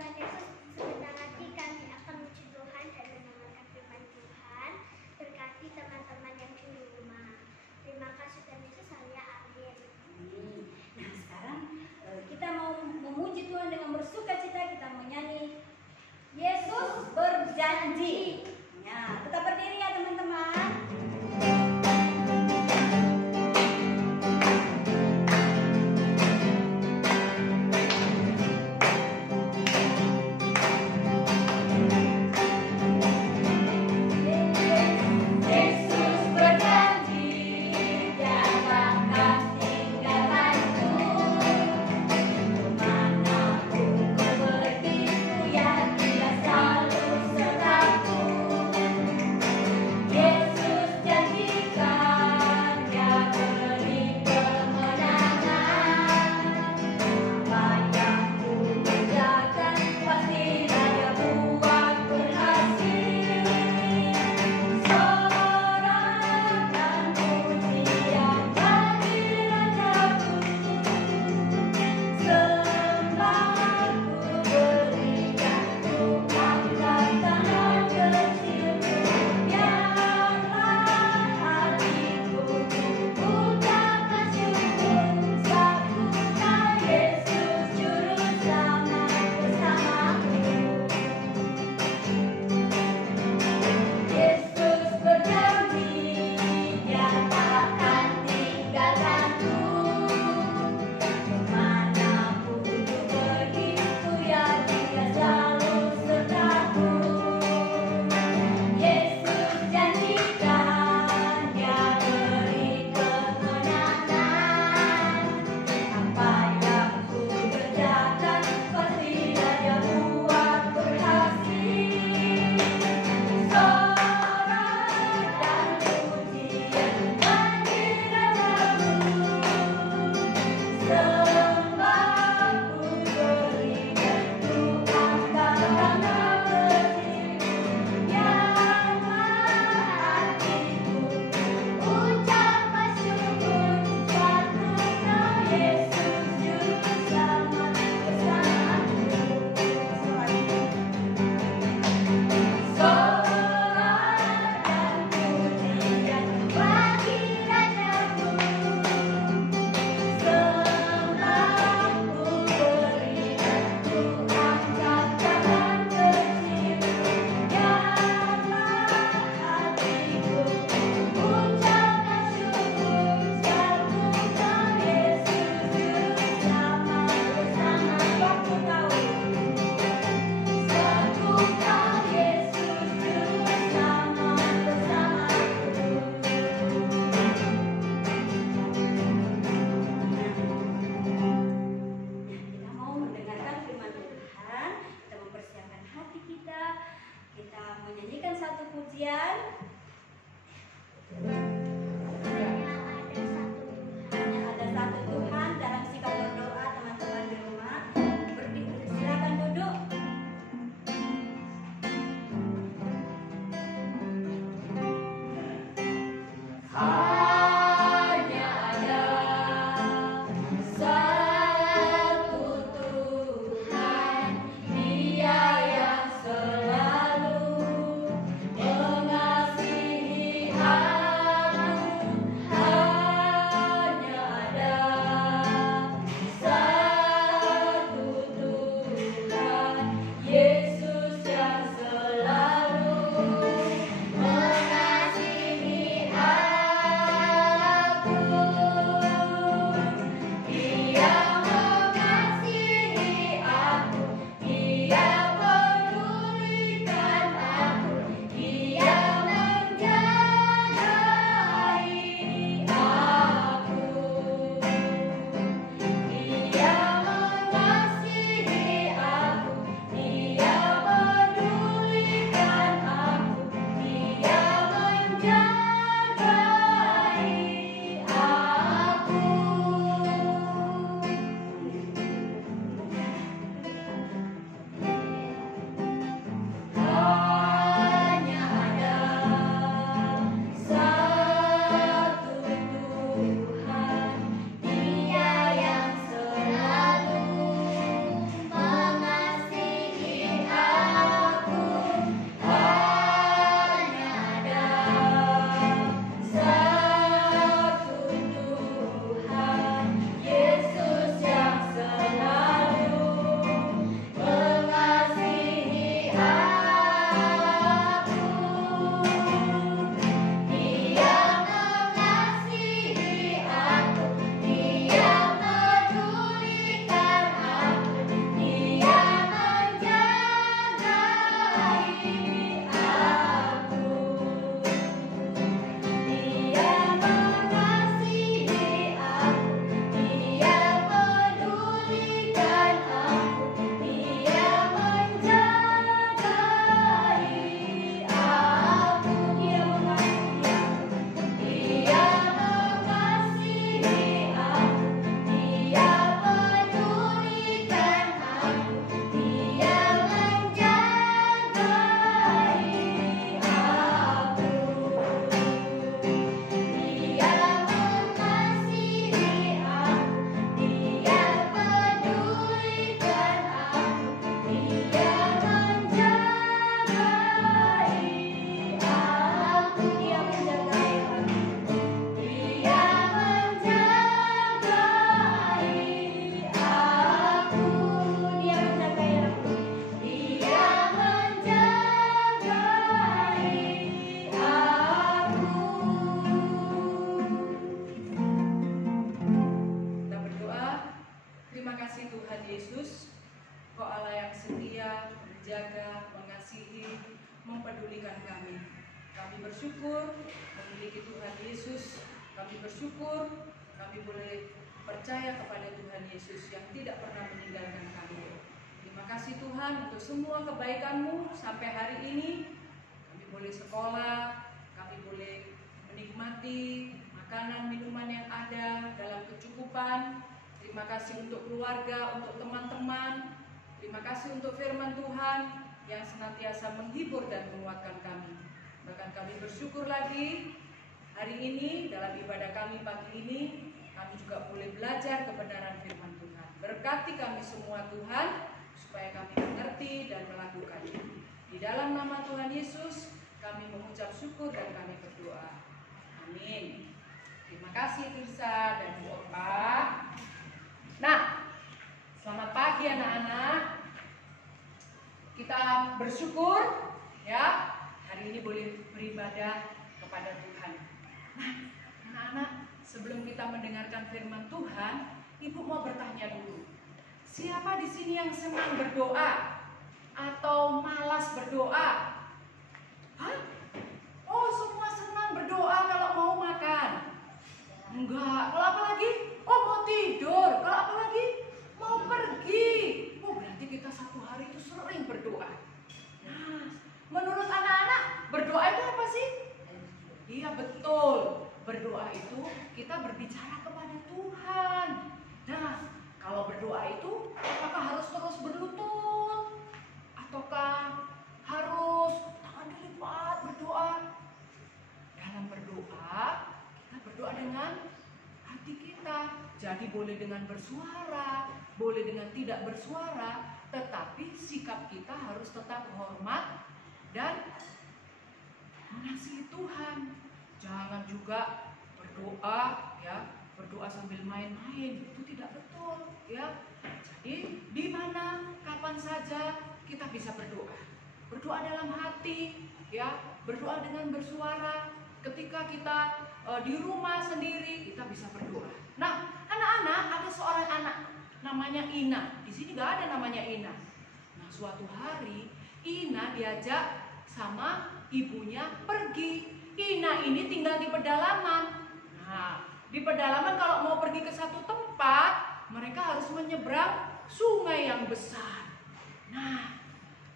Tuhan Yesus, sebentar lagi kami akan memuji Tuhan dan mendengarkan firman Tuhan. Berkati teman-teman yang di rumah. Terima kasih Tuhan Yesus, saya amin. Nah sekarang kita mau memuji Tuhan dengan bersukacita, kita menyanyi Yesus berjanji. Nah, tetap berdiri ya teman-teman. Dia yang selalu menjaga, mengasihi, mempedulikan kami. Kami bersyukur memiliki Tuhan Yesus. Kami bersyukur kami boleh percaya kepada Tuhan Yesus yang tidak pernah meninggalkan kami. Terima kasih Tuhan untuk semua kebaikan-Mu sampai hari ini. Kami boleh sekolah, kami boleh menikmati makanan, minuman yang ada dalam kecukupan. Terima kasih untuk keluarga, untuk teman-teman. Terima kasih untuk firman Tuhan yang senantiasa menghibur dan menguatkan kami. Bahkan kami bersyukur lagi hari ini dalam ibadah kami pagi ini, kami juga boleh belajar kebenaran firman Tuhan. Berkati kami semua Tuhan, supaya kami mengerti dan melakukannya. Di dalam nama Tuhan Yesus, kami mengucap syukur dan kami berdoa. Amin. Terima kasih Tirsa dan Bu Opa. Nah, selamat pagi anak-anak. Kita bersyukur ya, hari ini boleh beribadah kepada Tuhan. Nah, anak-anak, sebelum kita mendengarkan firman Tuhan, Ibu mau bertanya dulu. Siapa di sini yang senang berdoa atau malas berdoa? Hah? Oh, semua senang berdoa kalau mau makan. Enggak, kalau apa lagi? Oh, mau tidur. Kalau apa lagi? Mau pergi. Oh, berarti kita satu hari itu sering berdoa. Nah, menurut anak-anak, berdoa itu apa sih? Iya, betul. Berdoa itu kita berbicara kepada Tuhan. Nah, kalau berdoa itu apakah harus terus berlutut? Ataukah harus tangan dilipat berdoa? Dalam berdoa, kita berdoa dengan hati kita. Jadi boleh dengan bersuara, boleh dengan tidak bersuara, tetapi sikap kita harus tetap hormat dan mengasihi Tuhan. Jangan juga berdoa ya, berdoa sambil main-main, itu tidak betul ya. Jadi di mana kapan saja kita bisa berdoa. Berdoa dalam hati ya, berdoa dengan bersuara. Ketika kita di rumah sendiri kita bisa berdoa. Nah, anak-anak, ada seorang anak namanya Ina. Di sini gak ada namanya Ina. Nah, suatu hari Ina diajak sama ibunya pergi. Ina ini tinggal di pedalaman. Nah, di pedalaman kalau mau pergi ke satu tempat, mereka harus menyeberang sungai yang besar. Nah,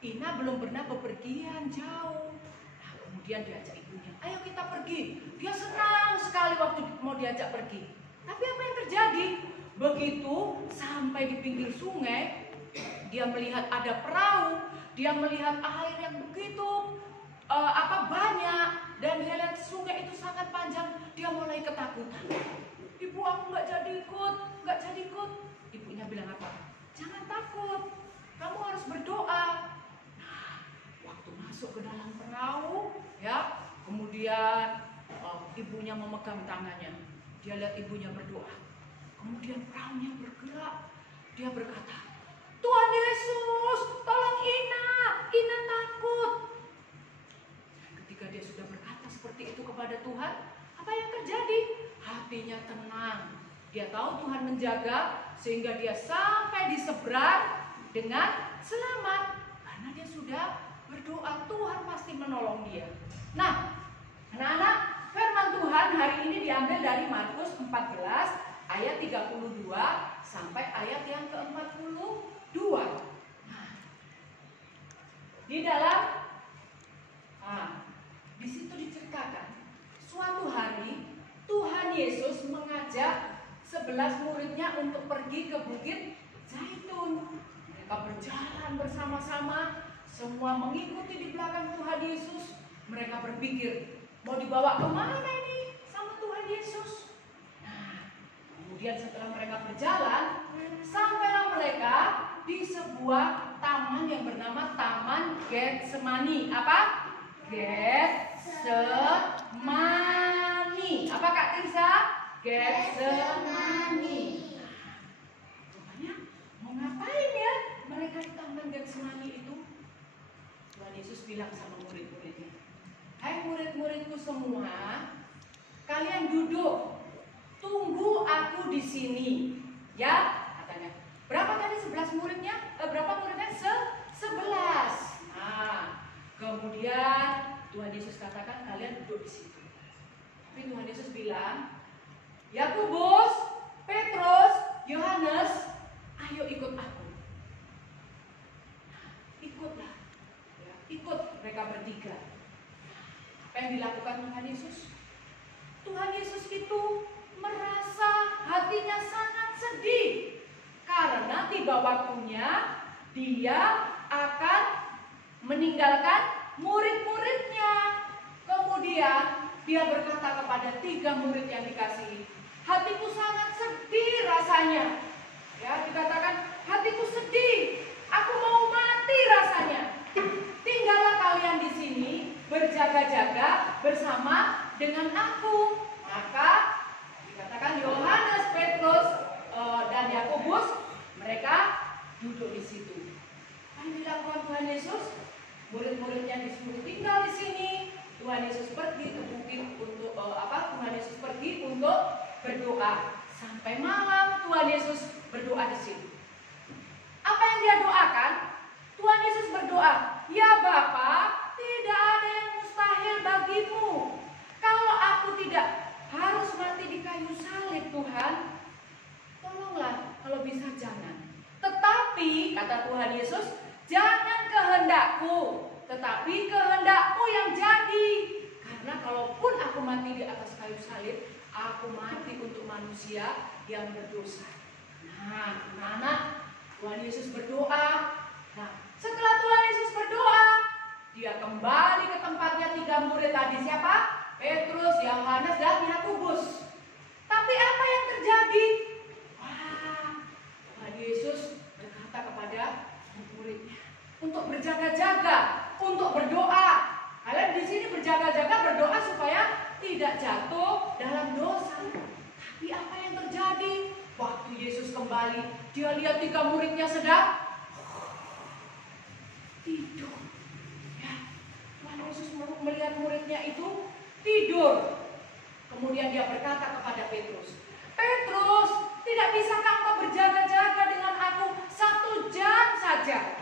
Ina belum pernah bepergian jauh. Nah, kemudian diajak ibunya, ayo kita pergi. Dia senang sekali waktu mau diajak pergi. Tapi apa yang terjadi? Begitu sampai di pinggir sungai, dia melihat ada perahu, dia melihat air yang begitu banyak, dan dia lihat sungai itu sangat panjang. Dia mulai ketakutan. Ibu, aku nggak jadi ikut. Ibunya bilang apa? Jangan takut, kamu harus berdoa. Nah, waktu masuk ke dalam perahu, ya, kemudian ibunya memegang tangannya. Dia lihat ibunya berdoa. Kemudian perahunya bergerak. Dia berkata, Tuhan Yesus, tolong Ina takut. Ketika dia sudah berkata seperti itu kepada Tuhan, apa yang terjadi? Hatinya tenang. Dia tahu Tuhan menjaga sehingga dia sampai di seberang dengan selamat. Karena dia sudah berdoa, Tuhan pasti menolong dia. Nah, anak-anak, firman Tuhan hari ini diambil dari Markus 14 ayat 32 sampai ayat yang ke-42. Nah, di dalam di situ diceritakan suatu hari Tuhan Yesus mengajak 11 muridnya untuk pergi ke Bukit Zaitun. Mereka berjalan bersama-sama, semua mengikuti di belakang Tuhan Yesus. Mereka berpikir, mau dibawa kemana ini sama Tuhan Yesus? Nah, kemudian setelah mereka berjalan, sampailah mereka di sebuah taman yang bernama Taman Getsemani. Apa? Getsemani. Apa Kak Tirsa? Getsemani. Rupanya mau ngapain ya mereka di Taman Getsemani itu? Tuhan Yesus bilang sama murid-muridnya, hai murid-muridku semua, kalian duduk, tunggu aku di sini, ya, katanya. Berapa tadi 11 muridnya? Berapa muridnya? 11. Dan Tuhan Yesus katakan kalian duduk di situ. Tapi Tuhan Yesus bilang, Yakobus, Petrus, Yohanes, ayo ikut aku. Ikutlah, ya, ikut mereka bertiga. Apa yang dilakukan Tuhan Yesus? Tuhan Yesus itu merasa hatinya sangat sedih karena tiba waktunya dia akan meninggalkan murid-muridnya. Kemudian dia berkata kepada 3 murid yang dikasihi, hatiku sangat sedih rasanya. Ya, dikatakan hatiku sedih, aku mau mati rasanya. Tinggallah kalian di sini berjaga-jaga bersama dengan aku. Maka dikatakan Yohanes, Petrus, dan Yakobus mereka duduk di situ. Apa yang dilakukan Tuhan Yesus? Murid-muridnya disuruh tinggal di sini. Tuhan Yesus pergi ke bukit untuk Tuhan Yesus pergi untuk berdoa. Sampai malam Tuhan Yesus berdoa di sini. Apa yang dia doakan? Tuhan Yesus berdoa, ya Bapa, tidak ada yang mustahil bagimu. Kalau aku tidak harus mati di kayu salib, Tuhan, tolonglah, kalau bisa jangan. Tetapi, kata Tuhan Yesus, jangan kehendakku, tetapi kehendakmu yang jadi. Karena kalaupun aku mati di atas kayu salib, aku mati untuk manusia yang berdosa. Nah, anak-anak, Tuhan Yesus berdoa. Nah, setelah Tuhan Yesus berdoa, dia kembali ke tempatnya 3 murid tadi. Siapa? Petrus, Yohanes, dan Yakobus. Tapi apa yang terjadi? Wah, Tuhan Yesus berkata kepada murid-muridnya untuk berjaga-jaga, untuk berdoa. Kalian di sini berjaga-jaga berdoa supaya tidak jatuh dalam dosa. Tapi apa yang terjadi? Waktu Yesus kembali, dia lihat 3 muridnya sedang tidur. Ya, Tuhan Yesus melihat muridnya itu tidur. Kemudian dia berkata kepada Petrus, Petrus, tidak bisakah engkau berjaga-jaga dengan aku 1 jam saja?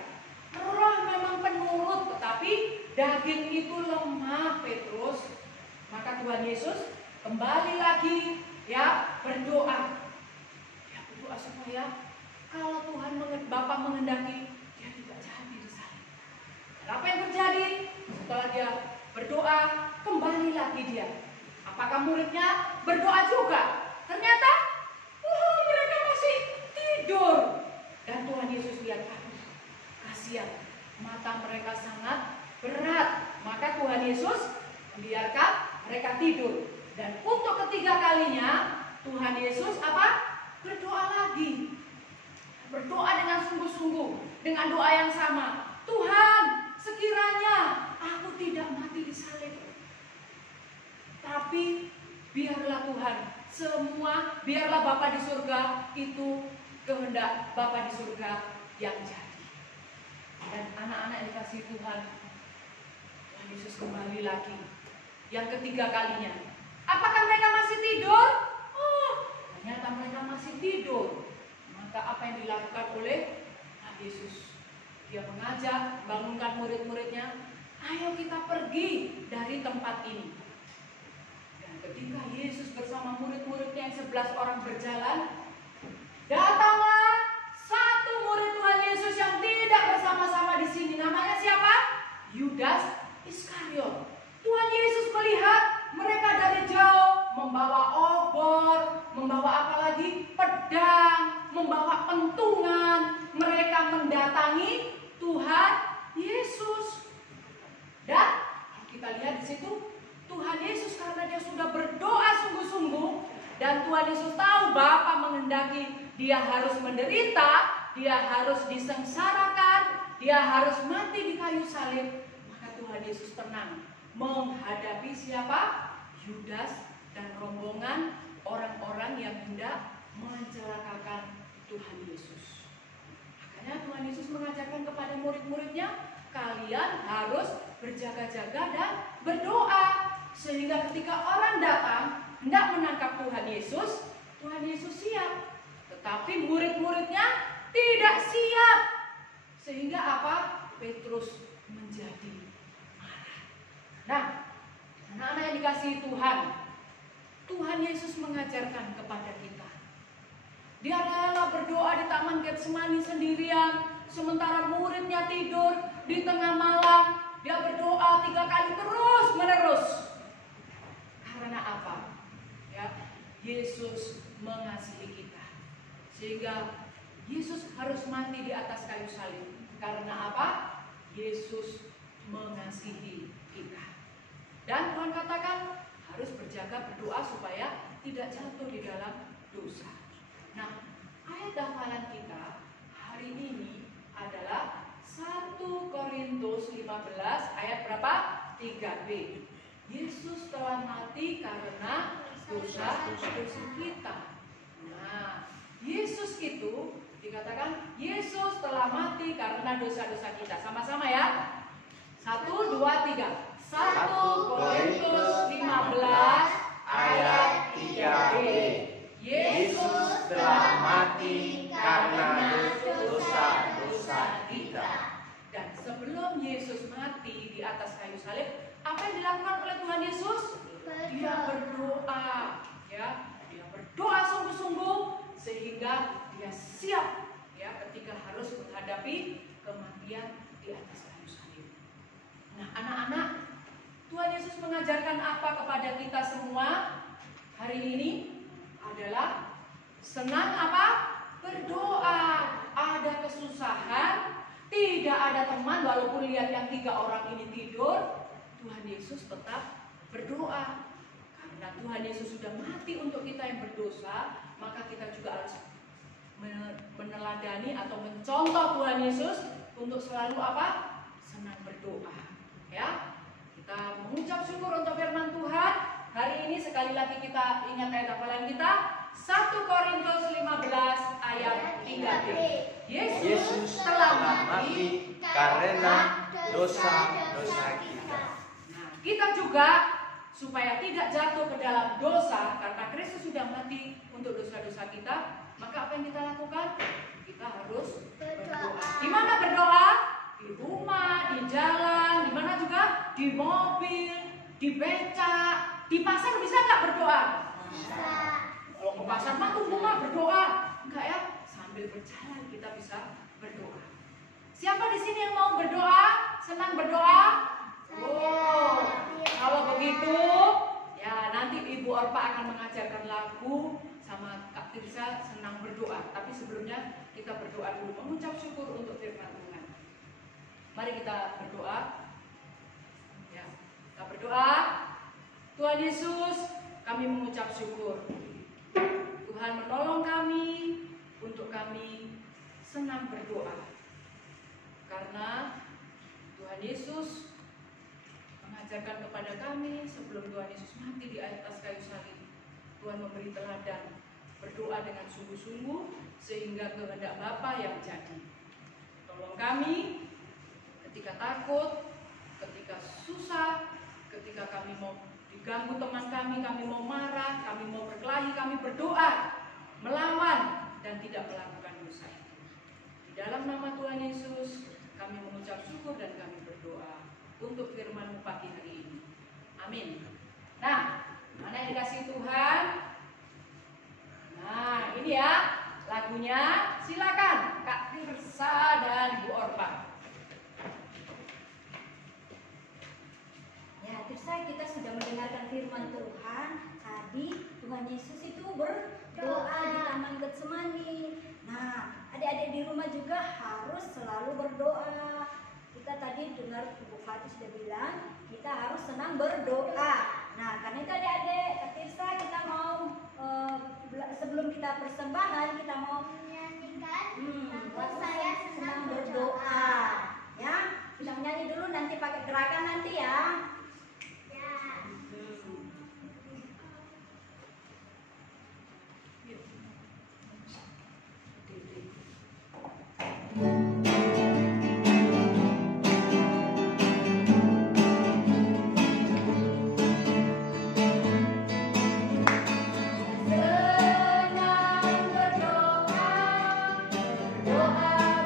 Roh memang penurut, tetapi daging itu lemah, Petrus. Maka Tuhan Yesus kembali lagi, ya, berdoa. Ya, berdoa supaya kalau Tuhan Bapa menghendaki, dia tidak jadi di sana. Apa yang terjadi? Setelah dia berdoa, kembali lagi dia. Apakah muridnya berdoa juga? Ternyata, mereka masih tidur. Dan Tuhan Yesus lihat, kasihan, mata mereka sangat berat. Maka Tuhan Yesus membiarkan mereka tidur. Dan untuk ketiga kalinya, Tuhan Yesus berdoa lagi. Berdoa dengan sungguh-sungguh, dengan doa yang sama. Tuhan, sekiranya aku tidak mati di salib, tapi biarlah Tuhan, biarlah Bapa di surga itu kehendak Bapa di surga yang jadi. Dan anak-anak yang dikasihi Tuhan, Tuhan Yesus kembali lagi yang ketiga kalinya. Apakah mereka masih tidur? Ternyata mereka masih tidur. Maka apa yang dilakukan oleh Tuhan Yesus? Dia mengajak, bangunkan murid-muridnya, ayo kita pergi dari tempat ini. Dan ketika Yesus bersama murid-muridnya yang 11 orang berjalan, datanglah 1 murid Tuhan Yesus yang tidak bersama-sama di sini. Namanya siapa? Yudas Iskariot. Tuhan Yesus melihat mereka dari jauh membawa obor, membawa apa lagi? Pedang, membawa pentungan. Mereka mendatangi Tuhan Yesus. Dan kita lihat di situ Tuhan Yesus, karena dia sudah berdoa sungguh-sungguh dan Tuhan Yesus tahu Bapa menghendaki dia harus menderita, dia harus disengsarakan, dia harus mati di kayu salib. Maka Tuhan Yesus tenang menghadapi siapa? Yudas dan rombongan orang-orang yang hendak mencelakakan Tuhan Yesus. Makanya Tuhan Yesus mengajarkan kepada murid-muridnya, kalian harus berjaga-jaga dan berdoa, sehingga ketika orang datang hendak menangkap Tuhan Yesus siap. Tetapi murid-muridnya tidak siap. Sehingga apa? Petrus menjadi marah. Tuhan. Tuhan Yesus mengajarkan kepada kita. Dia rela berdoa di Taman Getsemani sendirian, sementara muridnya tidur di tengah malam. Dia berdoa 3 kali terus menerus. Karena apa? Ya, Yesus mengasihi kita. Sehingga Yesus harus mati di atas kayu salib. Karena apa? Yesus mengasihi kita. Dan Tuhan katakan harus berjaga berdoa supaya tidak jatuh di dalam dosa. Nah, ayat hafalan kita hari ini adalah 1 Korintus 15 ayat berapa? 3b. Yesus telah mati karena dosa-dosa kita. Nah, Yesus itu dikatakan Yesus telah mati karena dosa-dosa kita. Sama-sama ya. 1, 2, 3. 1 Korintus 15 ayat 3b. Yesus telah mati karena dosa-dosa kita. Dan sebelum Yesus mati di atas kayu salib, apa yang dilakukan oleh Tuhan Yesus? Dia berdoa, ya. Dia berdoa sungguh-sungguh sehingga dia siap, ya, ketika harus menghadapi kematian di atas kayu salib. Nah, anak-anak, Tuhan Yesus mengajarkan apa kepada kita semua hari ini? Adalah senang apa? Berdoa. Ada kesusahan, tidak ada teman, walaupun lihat yang 3 orang ini tidur, Tuhan Yesus tetap berdoa. Karena Tuhan Yesus sudah mati untuk kita yang berdosa, maka kita juga harus meneladani atau mencontoh Tuhan Yesus untuk selalu apa? Senang berdoa. Ya, kita mengucap syukur untuk firman Tuhan. Hari ini sekali lagi kita ingat ayat hafalan kita 1 Korintus 15 ayat 3b. Yesus telah mati karena dosa-dosa kita. Nah, kita juga supaya tidak jatuh ke dalam dosa karena Kristus sudah mati untuk dosa-dosa kita, maka apa yang kita lakukan? Kita harus berdoa. Di mana berdoa? Di rumah, di jalan, di mana juga? Di mobil, di becak, di pasar bisa nggak berdoa? Bisa. Kalau ke pasar mah tunggu mah berdoa, enggak ya? Sambil berjalan kita bisa berdoa. Siapa di sini yang mau berdoa? Senang berdoa? Oh, kalau begitu, ya nanti Ibu Orpa akan mengajarkan lagu sama Kak Tirsa senang berdoa. Tapi sebelumnya kita berdoa dulu, mengucap syukur untuk firman Tuhan. Mari kita berdoa. Ya, kita berdoa. Tuhan Yesus, kami mengucap syukur. Tuhan menolong kami untuk kami senang berdoa. Karena Tuhan Yesus mengajarkan kepada kami sebelum Tuhan Yesus mati di atas kayu salib. Tuhan memberi teladan berdoa dengan sungguh-sungguh sehingga kehendak Bapa yang jadi. Tolong kami ketika takut, ketika susah, ketika kami mau diganggu teman kami mau marah, kami mau berkelahi, kami berdoa, melawan dan tidak melakukan dosa itu. Di dalam nama Tuhan Yesus, kami mengucap syukur dan kami berdoa untuk firman-Mu pagi hari ini. Amin. Nah, mana yang dikasih Tuhan? Nah, ini ya lagunya. Silakan Kak Tirsa dan Bu Orpa. Ya, Tirsa, kita sudah mendengarkan firman Tuhan. Tadi Tuhan Yesus itu berdoa di Taman Getsemani. Nah, adik-adik di rumah juga harus selalu berdoa. Kita tadi dengar Ibu Fatih sudah bilang kita harus senang berdoa. Nah, karena itu adik-adik, Kak Tirsa, kita mau sebelum kita persembahan kita mau menyanyikan saya senang berdoa. Ya, kita menyanyi dulu, nanti pakai gerakan nanti ya. Senang berdoa, berdoa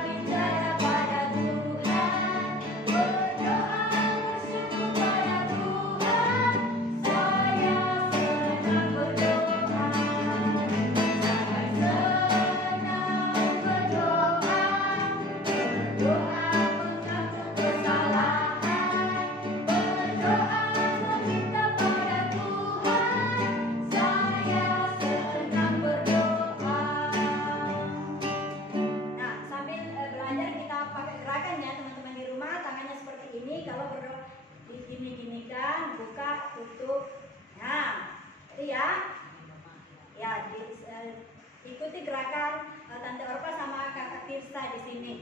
Allah berdoa gini kan, buka, tutup. Nah, itu ya. Ya, ikuti gerakan Tante Orpa sama Kakak Tirsa di sini.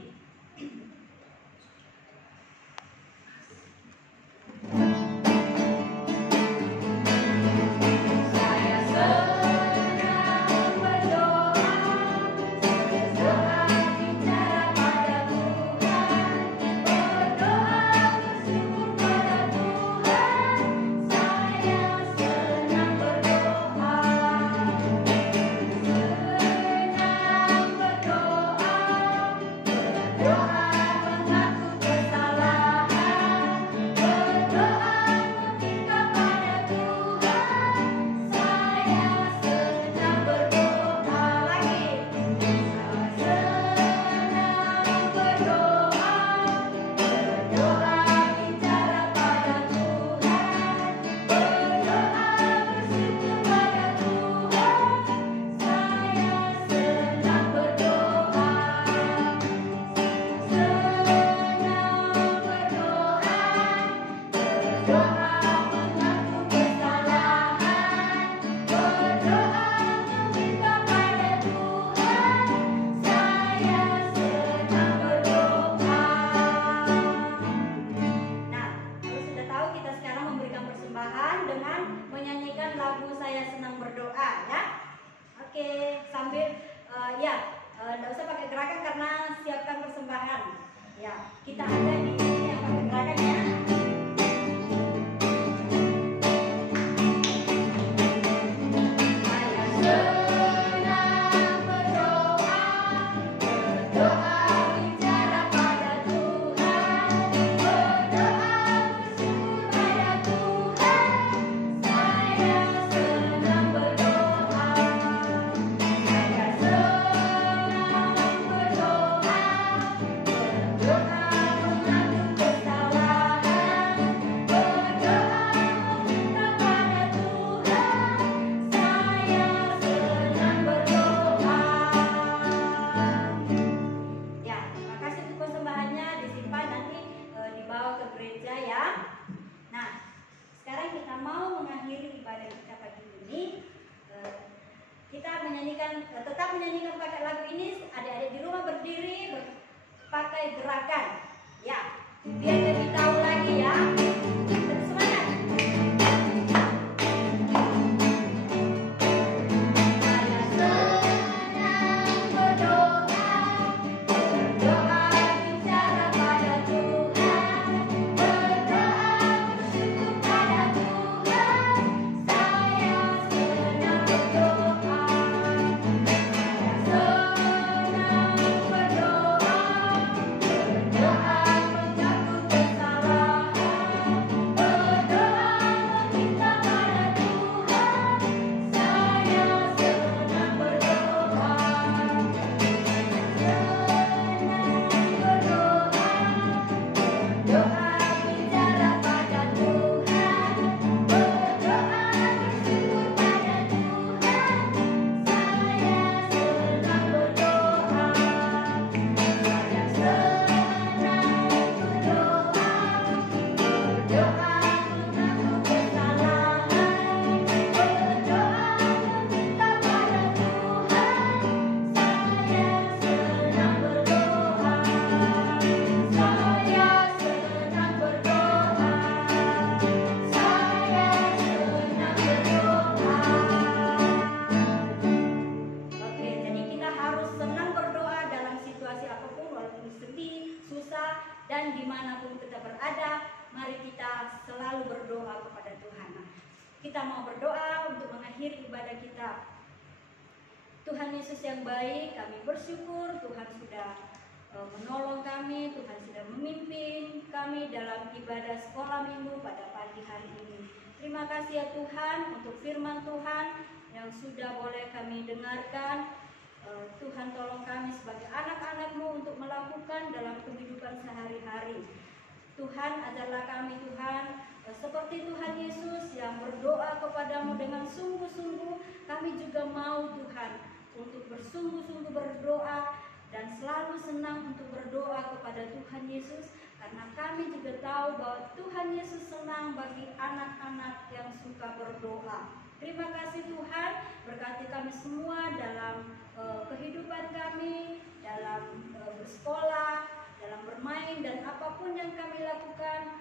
Nggak usah pakai gerakan karena siapkan persembahan. Ya, kita ada di sini yang pakai gerakan ya. Tetap menyanyikan pakai lagu ini. Adik-adik di rumah berdiri pakai gerakan ya, biar lebih tahu lagi ya. Semangat. Dan dimanapun kita berada, mari kita selalu berdoa kepada Tuhan. Kita mau berdoa untuk mengakhiri ibadah kita. Tuhan Yesus yang baik, kami bersyukur Tuhan sudah menolong kami, Tuhan sudah memimpin kami dalam ibadah sekolah minggu pada pagi hari ini. Terima kasih ya Tuhan untuk firman Tuhan yang sudah boleh kami dengarkan. Tuhan tolong kami sebagai anak-anak-Mu untuk melakukan dalam kehidupan sehari-hari. Tuhan ajarlah kami Tuhan, seperti Tuhan Yesus yang berdoa kepadamu dengan sungguh-sungguh, kami juga mau Tuhan untuk bersungguh-sungguh berdoa dan selalu senang untuk berdoa kepada Tuhan Yesus, karena kami juga tahu bahwa Tuhan Yesus senang bagi anak-anak yang suka berdoa. Terima kasih Tuhan, berkati kami semua dalam kehidupan kami, dalam bersekolah, dalam bermain, dan apapun yang kami lakukan.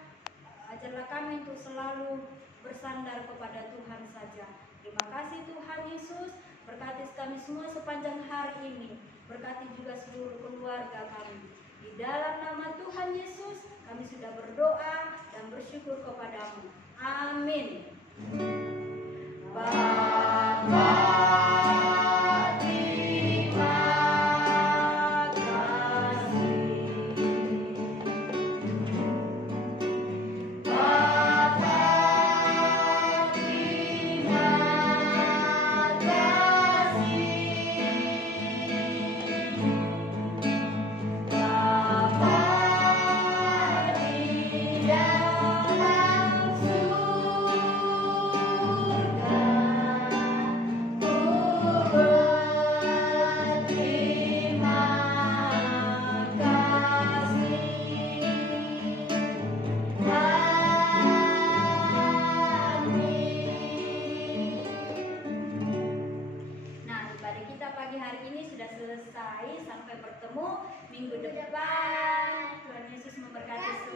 Ajarlah kami untuk selalu bersandar kepada Tuhan saja. Terima kasih Tuhan Yesus, berkati kami semua sepanjang hari ini. Berkati juga seluruh keluarga kami. Di dalam nama Tuhan Yesus, kami sudah berdoa dan bersyukur kepadamu. Amin. Bapa, terima kasih. Bapa, terima kasih. Bapa di dalam surga, berterima kasih. Amin. Nah, ibadah kita pagi hari ini sudah selesai. Sampai bertemu minggu depan. Tuhan Yesus memberkati semua.